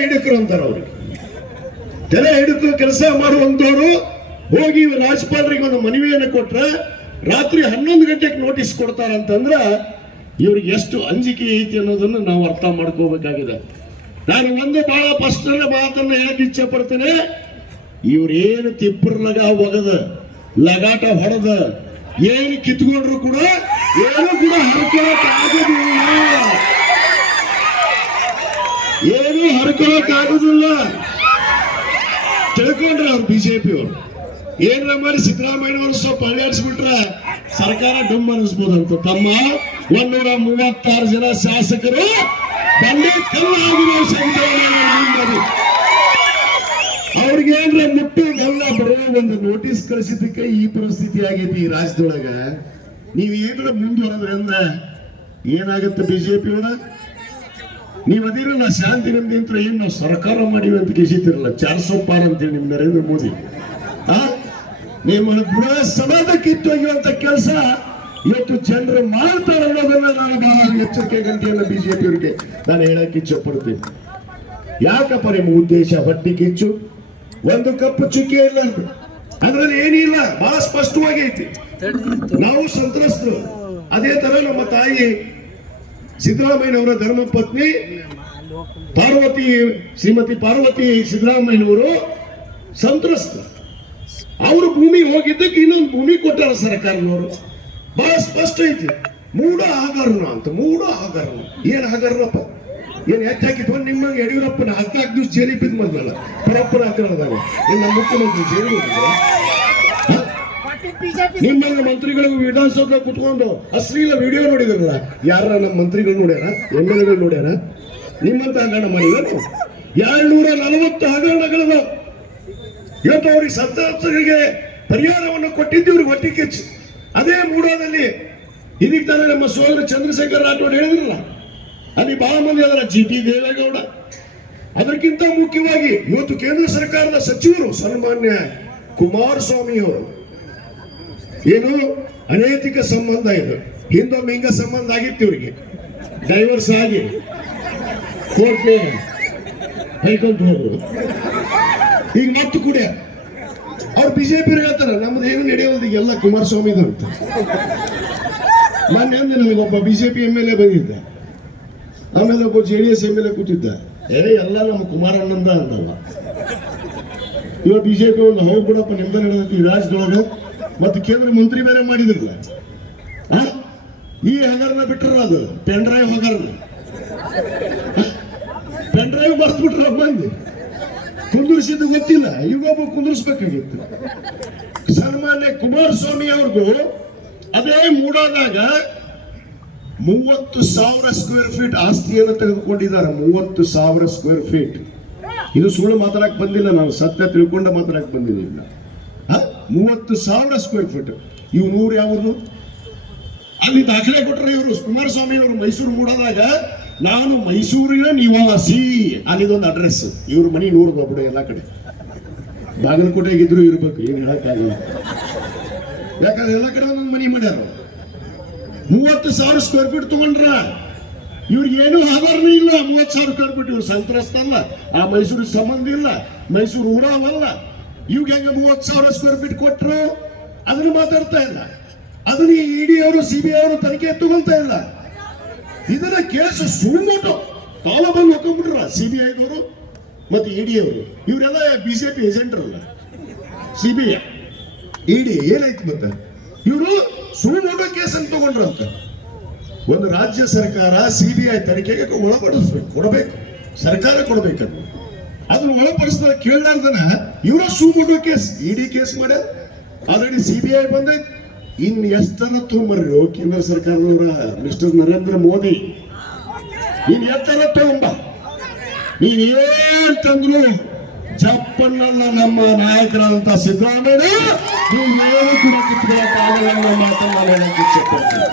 ಹಿಡುಕರು ಅಂತಾರೆ. ಅವ್ರಿಗೆ ತಲೆ ಹಿಡುಕು ಕೆಲಸ ಮಾಡುವಂತವ್ರು ಹೋಗಿ ರಾಜ್ಯಪಾಲರಿಗೆ ಒಂದು ಮನವಿಯನ್ನು ಕೊಟ್ರೆ ರಾತ್ರಿ 11 ಗಂಟೆಗೆ ನೋಟಿಸ್ ಕೊಡ್ತಾರಂತಂದ್ರ ಇವ್ರಿಗೆ ಎಷ್ಟು ಅಂಜಿಕೆ ಐತಿ ಅನ್ನೋದನ್ನು ನಾವು ಅರ್ಥ ಮಾಡ್ಕೋಬೇಕಾಗಿದೆ. ನಾನು ಒಂದು ಬಹಳ ಸ್ಪಷ್ಟ ಮಾತನ್ನು ಹೇಳಕ್ ಇಚ್ಛೆ ಪಡ್ತೇನೆ. ಇವ್ರೇನು ತಿಪ್ಪರ್ ಒಗದ ಲಗಾಟ ಹೊಡೆದ ಏನು ಕಿತ್ಕೊಂಡ್ರು ಕೂಡ ಏನು ಕೂಡ ಹರ್ಕೊಳಕ್ ಆಗೋದಿಲ್ಲ, ಏನು ಹರ್ಕೊಳಕ್ ಆಗೋದಿಲ್ಲ ತಿಳ್ಕೊಂಡ್ರೆ ಅವ್ರು ಬಿಜೆಪಿ ಅವರು ಏನಾರ ಮಾಡಿ ಸಿದ್ದರಾಮಯ್ಯನವರು ಸ್ವಲ್ಪ ಅಳಿಯಾಡಿಸ್ಬಿಟ್ರೆ ಸರ್ಕಾರ ಡಮ್ ಅನಿಸ್ಬೋದಂತ. ತಮ್ಮ 136 ಜನ ಶಾಸಕರು ಬಂಡೆ ಕಲ್ಲಾಗಿರೋ ಅವ್ರಿಗೆ ಏನ್ರ ಮುಟ್ಟು ಗಲ್ಲ ಬರೋ ಒಂದು ನೋಟಿಸ್ ಕಳಿಸಿದ್ದಕ್ಕೆ ಈ ಪರಿಸ್ಥಿತಿ ಆಗೈತಿ ಈ ರಾಜ್ಯದೊಳಗ. ನೀವ್ ಏನಾರ ಮುಂದುವರೆದ್ರಿಂದ ಏನಾಗತ್ತೆ ಬಿಜೆಪಿ ಅವರ? ನೀವ್ ಅದಿರಲ್ಲ ಶಾಂತಿ ನಿಮ್ದು ಅಂತ ಏನ್ ನಾವು ಸರ್ಕಾರ ಮಾಡಿವಿ ಅಂತ ಕೇಸಿತಿರಲ್ಲ 400 ಪಾರ್ ಅಂತೇಳಿ ನಿಮ್ ನರೇಂದ್ರ ಮೋದಿ ನಿಮ್ಮ ಬುಡ ಸಮಾಜ ಕಿತ್ತೊಯ್ಯುವಂತ ಕೆಲಸ ಇವತ್ತು ಜನರು ಮಾಡ್ತಾರೆ ಅನ್ನೋದನ್ನ ನಾನು ಬಹಳ ಎಚ್ಚರಿಕೆ ಗಂಟೆಯನ್ನ ಬಿಜೆಪಿ ಅವರಿಗೆ ನಾನು ಹೇಳಕ್ ಇಚ್ಛೆ ಪಡ್ತೀನಿ. ಯಾಕಪ್ಪ ನಿಮ್ಮ ಉದ್ದೇಶ? ಹೊಟ್ಟಿ ಕಿಚ್ಚು, ಒಂದು ಕಪ್ಪು ಚುಕ್ಕೆ ಇಲ್ಲ, ಅದ್ರಲ್ಲಿ ಏನಿಲ್ಲ, ಬಹಳ ಸ್ಪಷ್ಟವಾಗಿ ಐತಿ. ನಾವು ಸಂತ್ರಸ್ತರು. ಅದೇ ತರ ನಮ್ಮ ತಾಯಿ ಸಿದ್ದರಾಮಯ್ಯನವರ ಧರ್ಮ ಪತ್ನಿ ಶ್ರೀಮತಿ ಪಾರ್ವತಿ ಸಿದ್ದರಾಮಯ್ಯನವರು ಸಂತ್ರಸ್ತರು. ಅವರು ಭೂಮಿ ಹೋಗಿದ್ದಕ್ಕೆ ಇನ್ನೊಂದು ಭೂಮಿ ಕೊಟ್ಟಾರ ಸರ್ಕಾರದವರು. ಬಹಳ ಸ್ಪಷ್ಟ ಐತಿ. ಮೂಡ ಹಗರಣ ಅಂತ, ಮೂಡ ಹಗರಣ. ಏನ್ ಹಗರಣಪ್ಪ? ಏನ್ ಹೆಚ್ಚಾಕಿತ್ತು? ನಿಮ್ಮ ಯಡಿಯೂರಪ್ಪನ 14 ದಿವಸ ಜೈಲಿಗೆ ಬಿದ್ದು ಬಂದಲ್ಲ ಪರಪ್ಪನ ಹಗರಣದಾಗ ನಮ್ಮ ಮುಖ್ಯಮಂತ್ರಿ ಜೈಲು. ನಿಮ್ಮ ಮಂತ್ರಿಗಳಿಗೂ ವಿಧಾನಸೌಧ ಕುತ್ಕೊಂಡು ಅಶ್ಲೀಲ ವಿಡಿಯೋ ನೋಡಿದ್ರಲ್ಲ, ಯಾರ ನಮ್ಮ ಮಂತ್ರಿಗಳು ನೋಡ್ಯಾರ, MLA ನೋಡ್ಯಾರ? ನಿಮ್ಮಂತ ಹಗರಣ ಮಾಡಿದ್ರು 240 ಹಗರಣಗಳದ. ಇವತ್ತು ಅವ್ರಿಗೆ ಸಂತ್ರಸ್ತರಿಗೆ ಪರಿಹಾರವನ್ನು ಕೊಟ್ಟಿದ್ದು ಇವ್ರಿಗೆ ಹೊಟ್ಟಿ ಕಿಚ್ಚು. ಅದೇ ಮೂಡೋದಲ್ಲಿ ಇದಕ್ಕೆ ತಾನೇ ನಮ್ಮ ಸೋದರ ಚಂದ್ರಶೇಖರ್ ರಾಠೋಡ್ ಹೇಳಿದ್ರಲ್ಲ, ಅಲ್ಲಿ ಬಹಳ ಮಂದಿ ಅದರ GT ದೇವೇಗೌಡ. ಅದಕ್ಕಿಂತ ಮುಖ್ಯವಾಗಿ ಇವತ್ತು ಕೇಂದ್ರ ಸರ್ಕಾರದ ಸಚಿವರು ಸನ್ಮಾನ್ಯ ಕುಮಾರಸ್ವಾಮಿ ಅವರು ಏನು ಅನೈತಿಕ ಸಂಬಂಧ ಇದು, ಹಿಂದೊಮ್ಮೆ ಹಿಂಗ ಸಂಬಂಧ ಆಗಿತ್ತು ಇವರಿಗೆ, ಡೈವರ್ಸ್ ಆಗಿ ಕೋರ್ಟ್ಗೆ ಹೈಕೊಂಡು ಹೋದ್ರು. ಈಗ ಮತ್ತೆ ಕೂಡ ಅವ್ರು ಬಿಜೆಪಿ ಹೇಳ್ತಾರೆ ನಮ್ದು ಏನು ನಡೆಯೋದು ಎಲ್ಲ ಕುಮಾರಸ್ವಾಮಿ ಅಂತ. ಮೊನ್ನೆ ಅಂದ್ರೆ ನಮಗೊಬ್ಬ ಬಿಜೆಪಿ MLA ಬಂದಿದ್ದ, ಆಮೇಲೆ ಒಬ್ಬ JDS MLA ಕೂತಿದ್ದ. ಎಲ್ಲ ನಮ್ಮ ಕುಮಾರಣ್ಣಂದ ಅಂತಲ್ಲ. ಇವಾಗ ಬಿಜೆಪಿ ಒಂದು ಹೋಗ್ಬಿಡಪ್ಪ ನಿಮ್ದ ನಡೆದೈತಿ ಈ ರಾಜ್ಯದೊಳಗ, ಮತ್ತೆ ಕೇಂದ್ರ ಮಂತ್ರಿ ಬೇರೆ ಮಾಡಿದ್ರಲ್ಲ. ಈ ಹಗರಣ ಬಿಟ್ರ ಅದು ಪೆನ್ ಡ್ರೈವ್ ಹಗರಣ. ಪೆನ್ ಡ್ರೈವ್ ಬರ್ತ್ಬಿಟ್ರ ಮಂದಿ ಕುಂದಿರಿಸಿದ್ದು ಗೊತ್ತಿಲ್ಲ, ಈಗೊಬ್ಬ ಕುಂದಿರಿಸ್ಬೇಕಾಗಿತ್ತು. ಸನ್ಮಾನ್ಯ ಕುಮಾರಸ್ವಾಮಿ ಅವ್ರಿಗೂ ಅದೇ ಮೂಡಾದಾಗ 30,000 ಸ್ಕ್ವೇರ್ ಫೀಟ್ ಆಸ್ತಿಯನ್ನು ತೆಗೆದುಕೊಂಡಿದ್ದಾರೆ. 30,000 ಸ್ಕ್ವೇರ್ ಫೀಟ್. ಇದು ಸುಳ್ಳು ಮಾತಾಡಕ್ ಬಂದಿಲ್ಲ, ನಾನು ಸತ್ಯ ತಿಳ್ಕೊಂಡ ಮಾತಾಡಕ್ ಬಂದಿಲ್ಲ. 30,000 ಸ್ಕ್ವೇರ್ ಫೀಟ್. ಇವ್ 100 ಯಾವುದು? ಅಲ್ಲಿ ದಾಖಲೆ ಕೊಟ್ಟರೆ ಇವರು ಕುಮಾರಸ್ವಾಮಿ ಅವರು ಮೈಸೂರು ಮೂಡಾದಾಗ ನಾನು ಮೈಸೂರಿನ ನಿವಾಸಿ ಅಲ್ಲಿದೊಂದು ಅಡ್ರೆಸ್. ಇವ್ರ ಮನಿ 100 ಬಿಡು, ಎಲ್ಲ ಕಡೆ ಬಾಗಲಕೋಟೆಗಿದ್ರು ಇರ್ಬೇಕು, ಏನ್ ಹೇಳಕ್ಕಾಗಲ್ಲ. ಯಾಕಂದ್ರೆ ಎಲ್ಲ ಕಡೆ ಒಂದೊಂದು ಮನಿ ಮಾಡ್ಯಾರ. 30,000 ಸ್ಕ್ವೇರ್ ಫೀಟ್ ತಗೊಂಡ್ರ ಇವ್ರಿಗೆ ಏನು ಹಗರಣ ಇಲ್ಲ. 30,000 ಸ್ಕ್ವೇರ್ ಫೀಟ್. ಇವ್ರು ಸಂತ್ರಸ್ತ ಅಲ್ಲ, ಆ ಮೈಸೂರಿಗೆ ಸಂಬಂಧ ಇಲ್ಲ, ಮೈಸೂರು ಊರಾವಲ್ಲ. ಇವ್ಗೆ ಹೆಂಗ 30,000 ಸ್ಕ್ವೇರ್ ಫೀಟ್ ಕೊಟ್ಟರು ಅದನ್ನ ಮಾತಾಡ್ತಾ ಇಲ್ಲ. ಅದನ್ನ ED ಅವರು CBI ಅವರು ತನಿಖೆ ತಗೊಳ್ತಾ ಇಲ್ಲ. ಇದನ್ನ ಕೇಸ್ ಸುಮ್ಮೋಟು ತಾವ ಬಂದು ಹಾಕೊಂಡ್ಬಿಟ್ರ CBI ದವರು ಮತ್ತೆ ED ಅವರು. ಇವರೆಲ್ಲ ಬಿಜೆಪಿ ಏಜೆಂಟ್ರಲ್ಲ. CBI ED ಏನಾಯ್ತು ಮತ್ತೆ ಇವರು ಸುಮ್ಮೋಟು ಕೇಸ್ ಅಂತ ತಗೊಂಡ್ರಂತ. ಒಂದು ರಾಜ್ಯ ಸರ್ಕಾರ CBI ತನಿಖೆಗೆ ಒಳಪಡಿಸ್ಬೇಕು, ಕೊಡಬೇಕು, ಸರ್ಕಾರ ಕೊಡಬೇಕಂತ. ಅದನ್ನ ಒಳಪಡಿಸಿದ ಕೇಳಲಾರ್ದನ ಇವರ ಸುಮ್ಮೋಟು ಕೇಸ್ ED ಕೇಸ್ ಮಾಡ್ಯಾರ. ಆಲ್ರೆಡಿ CBI ಬಂದೈತಿ. ಇನ್ನು ಎಷ್ಟರ ತುಂಬರ್ರಿ ಕೇಂದ್ರ ಸರ್ಕಾರದವರ ಮಿಸ್ಟರ್ ನರೇಂದ್ರ ಮೋದಿ, ನೀನ್ ಎತ್ತರ ತಗೊಂಬ. ನೀನ್ ಏನ್ ತಂದ್ರು ಜಪ್ಪನ್ನಲ್ಲ ನಮ್ಮ ನಾಯಕರಾದಂತ ಸಿದ್ದರಾಮಯ್ಯ, ನೀವು ಏನು ಕೂಡ ಕಿತ್ಕೊಳ್ಳೋಕ್ಕಾಗಲ್ಲ ಅನ್ನೋ ಮಾತನ್ನ ನಾನು ಹೇಳಕ್ಕೆ ಇಚ್ಛೆ ಪಡ್ತೀನಿ.